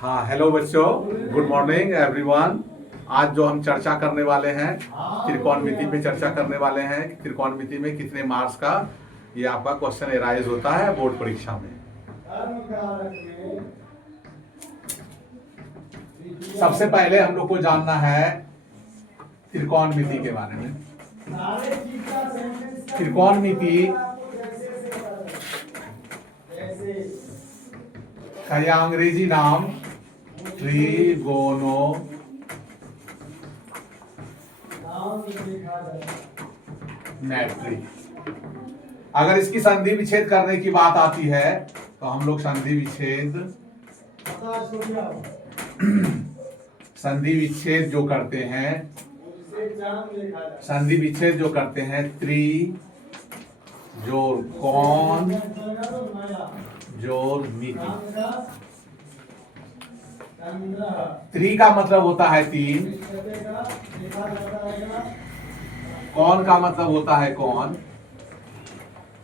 हाँ, हेलो बच्चों, good morning everyone. आज जो हम चर्चा करने वाले हैं त्रिकोणमिति पे चर्चा करने वाले हैं कि त्रिकोणमिति में कितने मार्क्स का ये आपका क्वेश्चन एराइज होता है बोर्ड परीक्षा में। सबसे पहले हम लोग को जानना है त्रिकोणमिति के बारे में। त्रिकोणमिति का यह अंग्रेजी नाम ट्रिगोनोमेट्री। अगर इसकी संधि विच्छेद करने की बात आती है तो हम लोग संधि विच्छेद जो करते हैं, संधि विच्छेद जो करते हैं त्रि जोड़ कौन जोड़ मिति। त्रि का मतलब होता है तीन, कौन का मतलब होता है कौन,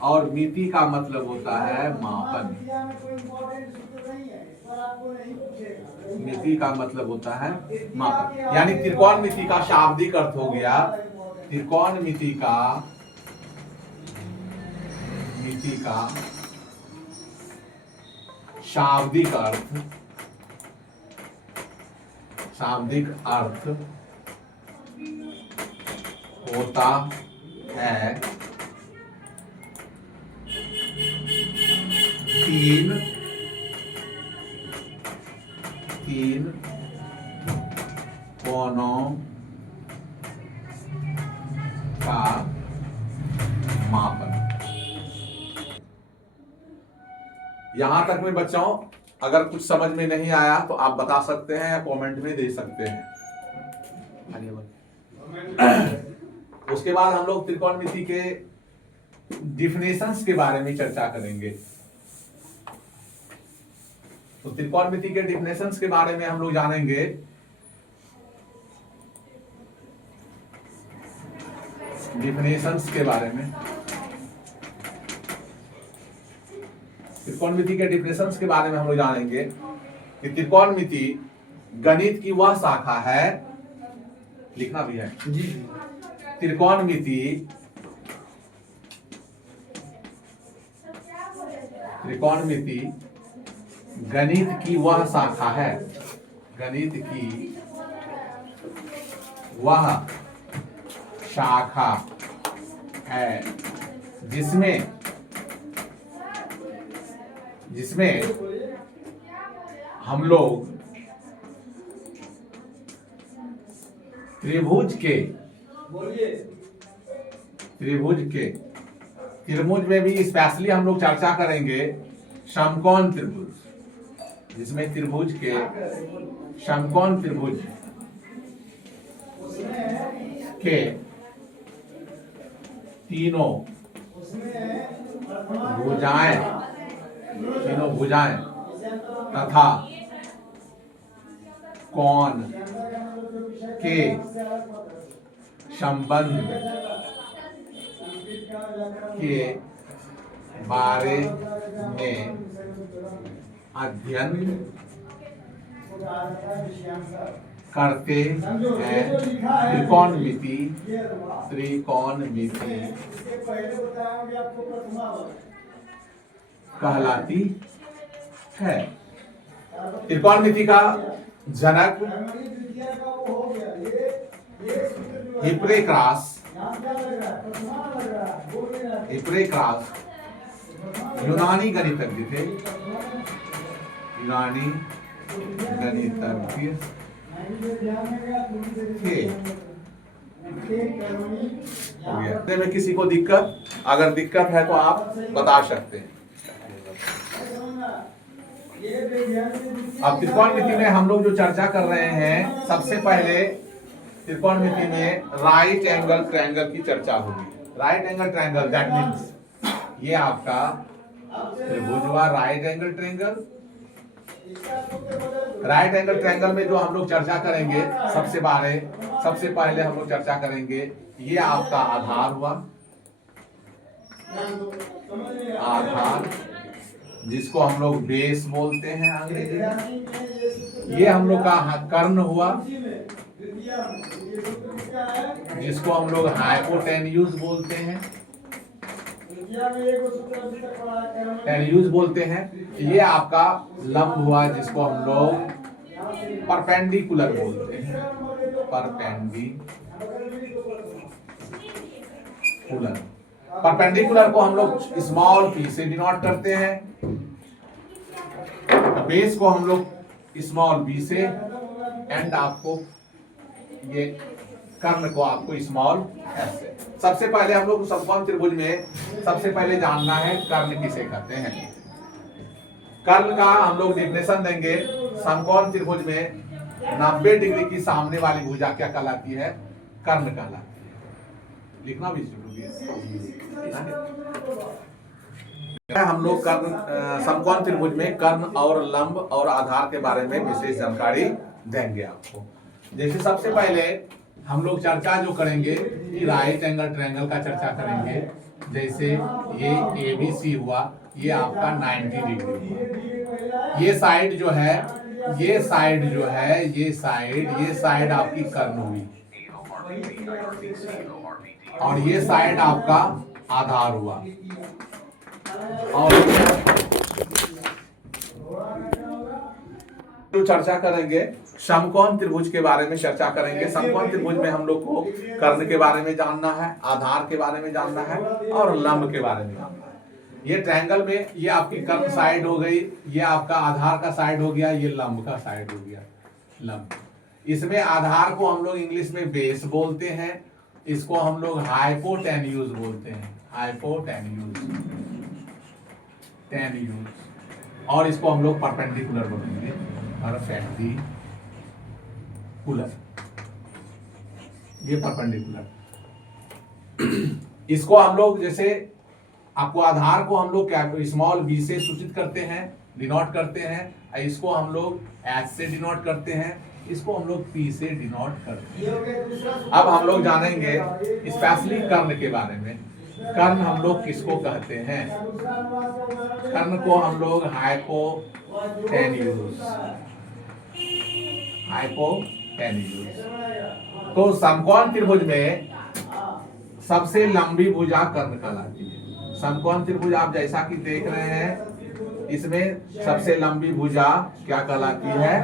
और मिति का मतलब होता है मापन। मिति का मतलब होता है मापन, यानी त्रिकोणमिति का शाब्दिक अर्थ हो गया, त्रिकोणमिति का शाब्दिक अर्थ होता है तीन कोणों का मापन। यहां तक में बच्चों अगर कुछ समझ में नहीं आया तो आप बता सकते हैं या कमेंट में दे सकते हैं। उसके बाद हम लोग त्रिकोणमिति के डिफिनेशंस के बारे में चर्चा करेंगे। तो त्रिकोणमिति के डिफिनेशंस के बारे में हम लोग जानेंगे। डिफिनेशंस के बारे में, त्रिकोणमिति के डिफिनेशंस के बारे में हम लोग जानेंगे कि त्रिकोणमिति गणित की वह शाखा है, लिखना भी है जी। त्रिकोणमिति गणित की वह शाखा है, गणित की वह शाखा है जिसमें हम लोग त्रिभुज में भी स्पेशली हम लोग चर्चा करेंगे समकोण त्रिभुज, जिसमें त्रिभुज के समकोण त्रिभुज के तीनों भुजाएं तथा कोण के संबंध के बारे में अध्ययन करते हैं। त्रिकोणमिति कहलाती है। त्रिकोणमिति का जनक हिप्पोक्रेटस यूनानी गणितज्ञ थे। में किसी को दिक्कत, अगर दिक्कत है तो आप बता सकते हैं। अब त्रिकोणमिति में हम लोग जो चर्चा कर रहे हैं, सबसे पहले त्रिकोणमिति में राइट एंगल ट्रायंगल की चर्चा होगी। Right angle triangle that means ये आपका त्रिभुज हुआ right angle triangle. Right angle triangle में जो हम लोग चर्चा करेंगे, सबसे पहले हम लोग चर्चा करेंगे ये आपका आधार हुआ, आधार जिसको हम लोग बेस बोलते हैं अंग्रेजी में। ये हम लोग का कर्ण हुआ, जिसको हम लोग हाइपोटेन्यूज बोलते हैं, टेन्यूज बोलते हैं। ये आपका लंब हुआ, जिसको हम लोग परपेंडिकुलर बोलते हैं, परपेंडिकुलर को हम लोग स्मॉल पी से डिनोट करते हैं, बेस को हम लोग स्मॉल बी से, एंड आपको ये कर्ण को आपको स्मॉल एस से। सबसे पहले हम लोग समकोण त्रिभुज में सबसे पहले जानना है कर्ण किसे कहते हैं। कर्ण का हम लोग डेफिनेशन देंगे। समकोण त्रिभुज में 90 डिग्री की सामने वाली भुजा क्या कहलाती है? कर्ण कहलाती है। लिखना भी जरूरी है। हम लोग कर्ण समकोण त्रिभुज में कर्ण और लंब और आधार के बारे में विशेष जानकारी देंगे आपको। जैसे सबसे पहले हम लोग चर्चा जो करेंगे कि राइट एंगल ट्रायंगल का चर्चा करेंगे। जैसे ये ABC हुआ, ये आपका 90 डिग्री हुआ। ये साइड जो है, ये साइड आपकी कर्ण हुई, और ये साइड आपका आधार हुआ। और जो चर्चा करेंगे समकोण त्रिभुज के बारे में चर्चा करेंगे। समकोण त्रिभुज में हम लोग को कर्ण के बारे में जानना है, आधार के बारे में जानना है, और लंब के बारे में जानना है। ये ट्रायंगल में ये आपकी कर्ण साइड हो गई, ये आपका आधार का साइड हो गया, ये लंब का साइड हो गया, लंब। इसमें आधार को हम लोग इंग्लिश में बेस बोलते हैं, इसको हम लोग हाइपोटेन्यूज बोलते हैं, टेन्यूज, और इसको हम लोग परपेंडिकुलर बोलेंगे, ये परपेंडिकुलर। इसको हम लोग जैसे आपको आधार को हम लोग क्या स्मॉल बी से सूचित करते हैं, डिनोट करते हैं। इसको हम लोग एच से डिनोट करते हैं, इसको हम लोग पी से डिनोट करते हैं। अब हम लोग जानेंगे स्पेशली कर्ण के बारे में। कर्ण हम लोग किसको कहते हैं? कर्ण को हम लोग हाइपोटेन्यूज। तो समकोण त्रिभुज में सबसे लंबी भुजा कर्ण कहलाती है। समकोण त्रिभुज आप जैसा कि देख रहे हैं, इसमें सबसे लंबी भुजा क्या कहलाती है?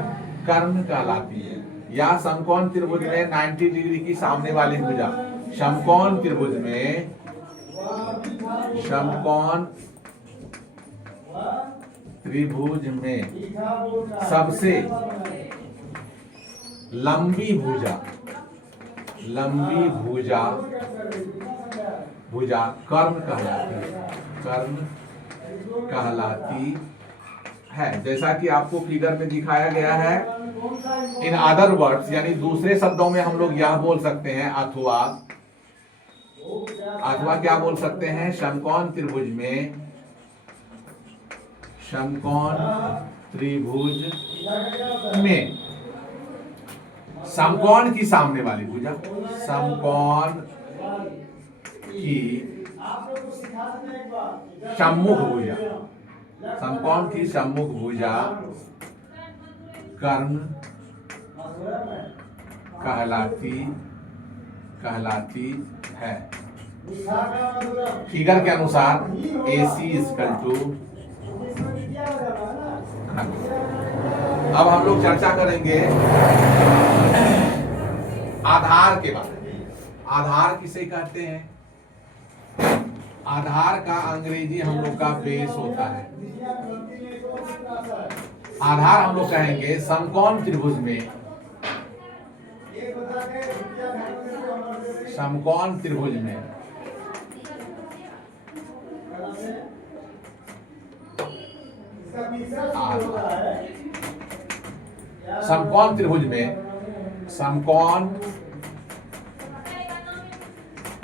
कर्ण कहलाती है। या समकोण त्रिभुज में 90 डिग्री की सामने वाली भुजा, समकोण त्रिभुज में सबसे लंबी भुजा कर्ण कहलाती है। जैसा कि आपको फिगर में दिखाया गया है। इन अदर वर्ड्स, यानी दूसरे शब्दों में हम लोग यह बोल सकते हैं, अथवा क्या बोल सकते हैं? समकोण त्रिभुज में समकोण की सामने वाली भुजा, समकोण की सम्मुख भुजा, समकोण की सम्मुख भुजा कर्ण कहलाती है। फिगर के अनुसार AC = अब हम लोग चर्चा करेंगे आधार के बारे में। आधार किसे कहते हैं? आधार का अंग्रेजी हम लोग का बेस होता है। आधार हम लोग कहेंगे समकोण त्रिभुज में, समकोण त्रिभुज में समकोण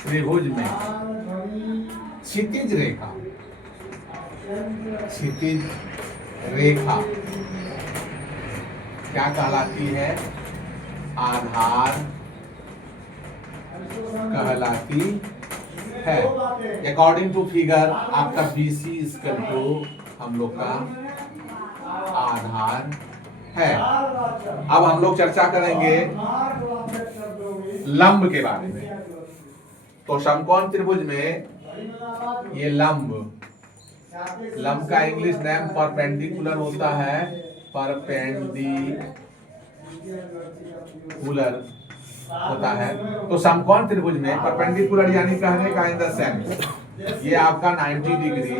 त्रिभुज में क्षितिज रेखा क्या कहलाती है? आधार कहलाती है। अकॉर्डिंग टू फिगर आपका BC = हम लोग का आधार है। अब हम लोग चर्चा करेंगे लंब के बारे में। तो समकोण त्रिभुज में ये लंब का इंग्लिश नेम परपेंडिकुलर होता है, परपेंडिकुलर होता है। तो समकोण त्रिभुज में परपेंडिकुलर यानी कहने का इन द सेंस, ये आपका 90 डिग्री,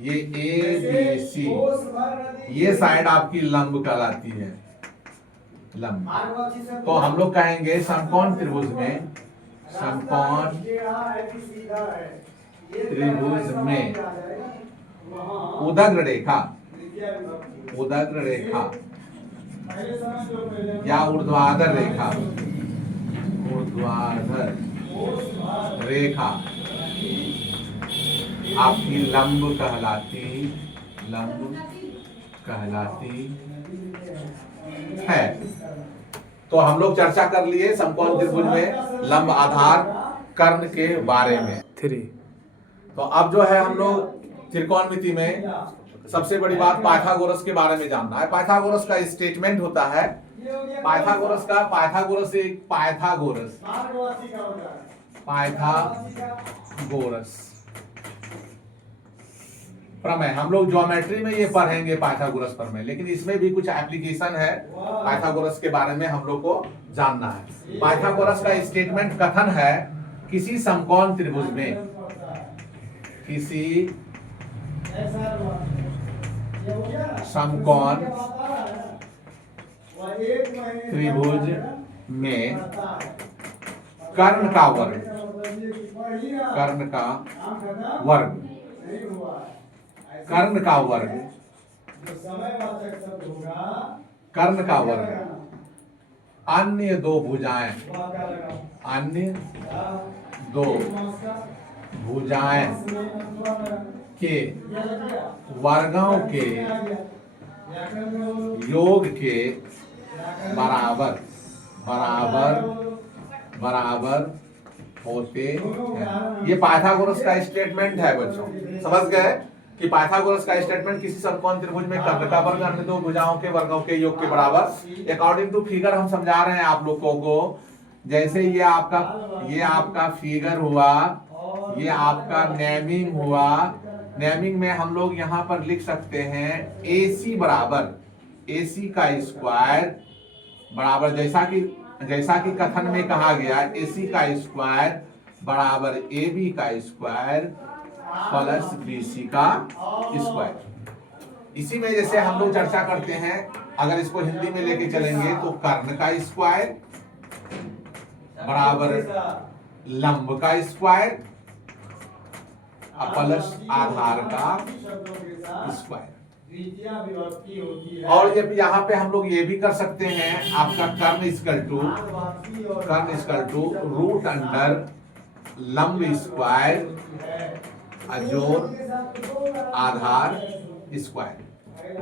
ये ए बी सी, ये साइड आपकी लंब कहलाती है, लंब। तो हम लोग कहेंगे समकोण त्रिभुज में, समकोण त्रिभुज में उदग्र रेखा या ऊर्ध्वाधर रेखा आपकी लंब कहलाती है। तो हम लोग चर्चा कर लिए समकोण त्रिभुज में लंब, आधार, कर्ण के बारे में। 3 तो अब जो है हम लोग त्रिकोणमिति में सबसे बड़ी बात पाइथागोरस के बारे में जानना है। पाइथागोरस का स्टेटमेंट होता है, पाइथागोरस प्रमेय हम लोग ज्योमेट्री में ये पढ़ेंगे पाइथागोरस प्रमेय, लेकिन इसमें भी कुछ एप्लीकेशन है पाइथागोरस के बारे में हम लोग को जानना है। पाइथागोरस का स्टेटमेंट कथन है, किसी समकोण त्रिभुज में, किसी समकोण त्रिभुज में कर्ण का वर्ग, अन्य दो भुजाएं के वर्गों के योग के बराबर होते हैं। ये पाइथागोरस का स्टेटमेंट है बच्चों, समझ गए कि पाइथागोरस का स्टेटमेंट किसी समकोण त्रिभुज में कर्ण का वर्ग अन्य दो भुजाओं के वर्गों के योग के बराबर। अकॉर्डिंग टू फिगर हम समझा रहे हैं आप लोगों को। जैसे ये आपका फिगर हुआ, ये आपका नेमिंग हुआ। नेमिंग में हम लोग यहाँ पर लिख सकते हैं AC बराबर AC का स्क्वायर बराबर, जैसा कि कथन में कहा गया, AC का स्क्वायर बराबर AB का स्क्वायर प्लस BC का स्क्वायर। इसी में जैसे हम लोग चर्चा करते हैं, अगर इसको हिंदी में लेके चलेंगे तो कर्ण का स्क्वायर बराबर लंब का स्क्वायर प्लस आधार का स्क्वायर। और ये यहाँ पे हम लोग ये भी कर सकते हैं, आपका कर्ण इक्वल टू रूट अंडर लंब स्क्वायर जोड़ आधार स्क्वायर।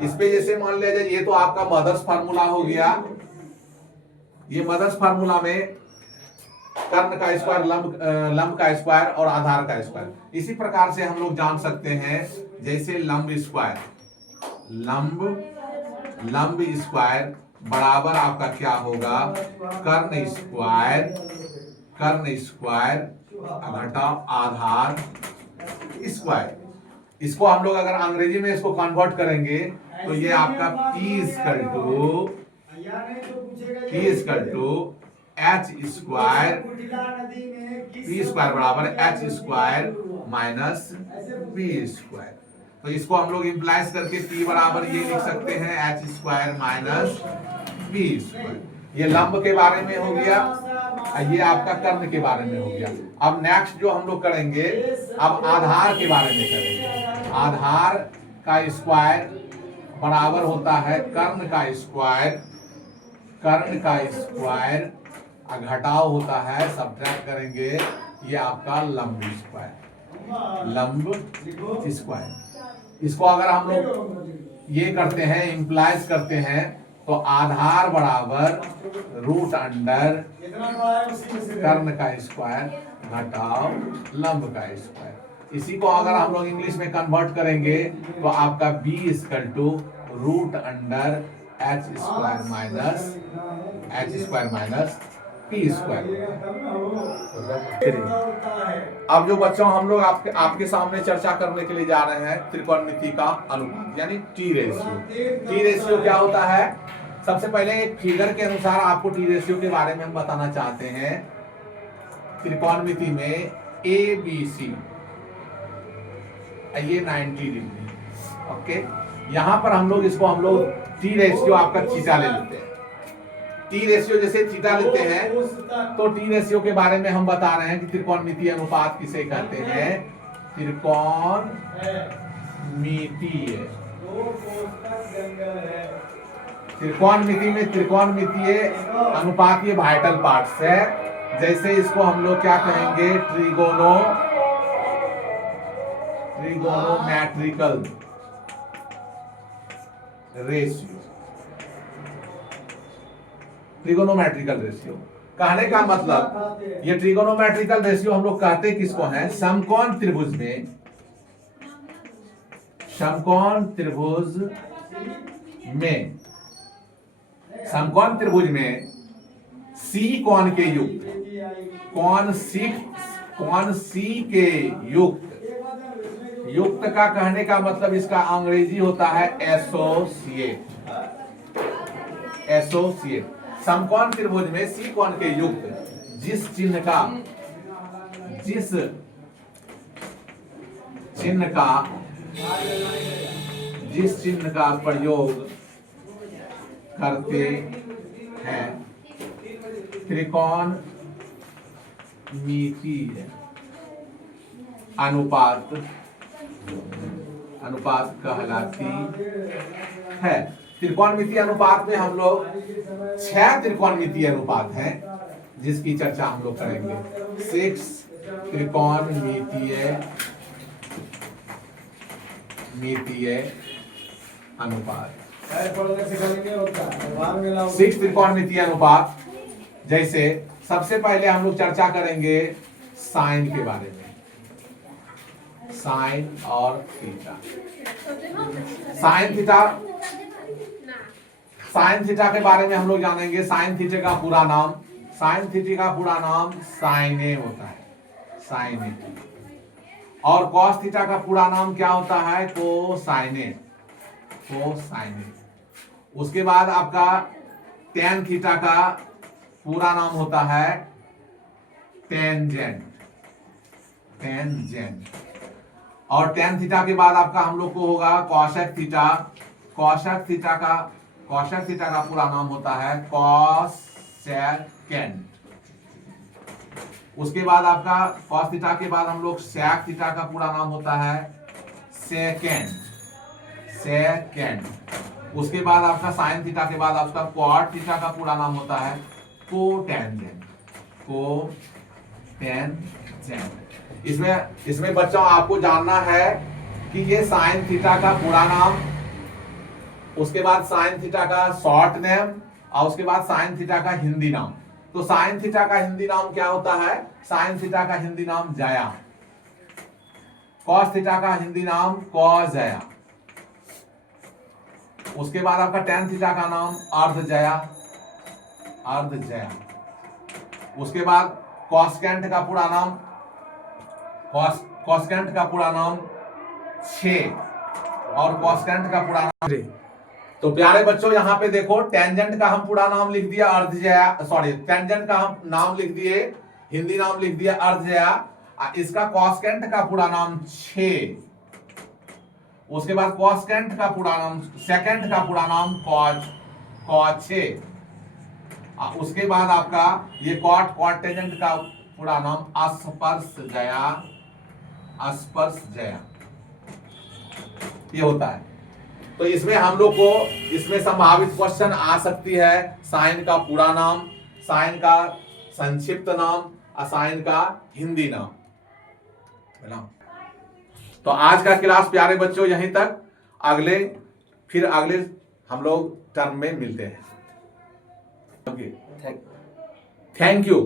इस पे जैसे मान लिया जाए, ये तो आपका मदर्स फार्मूला हो गया। ये मदर्स फार्मूला में कर्ण का स्क्वायर, लंब का स्क्वायर और आधार का स्क्वायर। इसी प्रकार से हम लोग जान सकते हैं, जैसे लंब स्क्वायर बराबर आपका क्या होगा, कर्ण स्क्वायर घटाओ आधार स्क्वायर। इसको हम लोग अगर अंग्रेजी में इसको कन्वर्ट करेंगे तो ये आपका P equal to H square, P square बराबर H square minus B square. तो इसको हम लोग इम्प्लाइज करके P बराबर ये लिख सकते हैं H square minus B square. ये लंब के बारे में हो गया, ये आपका कर्ण के बारे में हो गया। अब नेक्स्ट जो हम लोग करेंगे, अब आधार के बारे में करेंगे। आधार का स्क्वायर बराबर होता है कर्ण का स्क्वायर घटाव होता है, सब्ट्रैक्ट करेंगे, ये आपका लंब स्क्वायर। इसको अगर हम लोग ये करते हैं, इम्प्लाइज करते हैं, तो आधार बराबर रूट अंडर कर्ण का स्क्वायर घटाव लंब का स्क्वायर। इसी को अगर हम लोग इंग्लिश में कन्वर्ट करेंगे तो आपका b equal to root under h square minus p square. अब जो बच्चों हम लोग आपके सामने चर्चा करने के लिए जा रहे हैं त्रिकोणमिति का अनुपात यानी टी रेशियो। टी रेशियो क्या होता है? सबसे पहले एक फिगर के अनुसार आपको टी रेशियो के बारे में हम बताना चाहते हैं। त्रिकोणमिति में ABC ये 90 डिग्री, ओके। यहाँ पर हम लोग टी रेशियो आपका थीटा ले लेते हैं। टी रेशियो जैसे थीटा लेते हैं तो टी रेशियो के बारे में हम बता रहे हैं कि त्रिकोणमितीय अनुपात किसे कहते हैं? त्रिकोणमिति में त्रिकोणमितीय अनुपात ये वाइटल पार्ट्स है। जैसे इसको हम लोग क्या कहेंगे? Trigonometrical ratio. ट्रिगोनोमेट्रिकल रेशियो कहने का मतलब ये ट्रिगोनोमेट्रिकल रेशियो हम लोग कहते किसको हैं? समकोण त्रिभुज में C कोण के युक्त कोण C के युक्त का कहने का मतलब इसका अंग्रेजी होता है एसोसिएट। समकोण त्रिभुज में C कोण के युक्त जिस चिन्ह का प्रयोग करते हैं त्रिकोणमितीय अनुपात कहलाती है। त्रिकोणमितीय अनुपात में हम लोग 6 त्रिकोणमितीय अनुपात हैं जिसकी चर्चा हम लोग करेंगे। 6 त्रिकोणमितीय अनुपात। 6 त्रिकोणमितीय अनुपात। जैसे सबसे पहले हम लोग चर्चा करेंगे साइन के बारे में, साइन और थीटा। साइन थीटा के बारे में हम लोग जानेंगे। साइन थीटा का पूरा नाम साइन ए होता है, साइन ए। और कॉस थीटा का पूरा नाम क्या होता है? कोसाइन ए। उसके बाद आपका टेन थीटा का पूरा नाम होता है टेंजेंट। और टेन थीटा के बाद आपका हम लोग को होगा कॉसेक थीटा। कॉसेक थीटा का पूरा नाम होता है कॉसेकेंट। उसके बाद आपका कॉस थीटा के बाद हम लोग सेक थीटा का पूरा नाम होता है सेकेंड। उसके बाद आपका साइन थीटा के बाद आपका क्वाड थीटा का पूरा नाम होता है कोटेंजेंट। इसमें बच्चों आपको जानना है कि ये साइन थीटा का पूरा नाम, उसके बाद साइन थीटा का शॉर्ट नेम और उसके बाद साइन थीटा का हिंदी नाम। तो साइन थीटा का हिंदी नाम क्या होता है? साइन थीटा का हिंदी नाम जया। कॉस थीटा का हिंदी नाम कॉजया। उसके बाद आपका टेन थीटा का नाम अर्धजया। उसके बाद कॉस्केंट का पूरा नाम छे और कॉस्केंट का पूरा नाम। तो प्यारे बच्चों यहाँ पे देखो, टेंजेंट का हम पूरा नाम लिख दिया अर्धजया, टेंजेंट का हम नाम लिख दिए, हिंदी नाम लिख दिया अर्धजया। इसका कॉस्केंट का पूरा नाम छे। उसके बाद कॉस्केंट का पूरा नाम, सेकेंड का पूरा नाम कॉचे। उसके बाद आपका ये कॉटेजेंट का पूरा नाम अस्पर्शजया। ये होता है। तो इसमें हम लोग को इसमें संभावित क्वेश्चन आ सकती है साइन का पूरा नाम, साइन का संक्षिप्त नाम और साइन का हिंदी नाम। तो आज का क्लास प्यारे बच्चों यहीं तक। फिर अगले हम लोग टर्म में मिलते हैं। Thank you.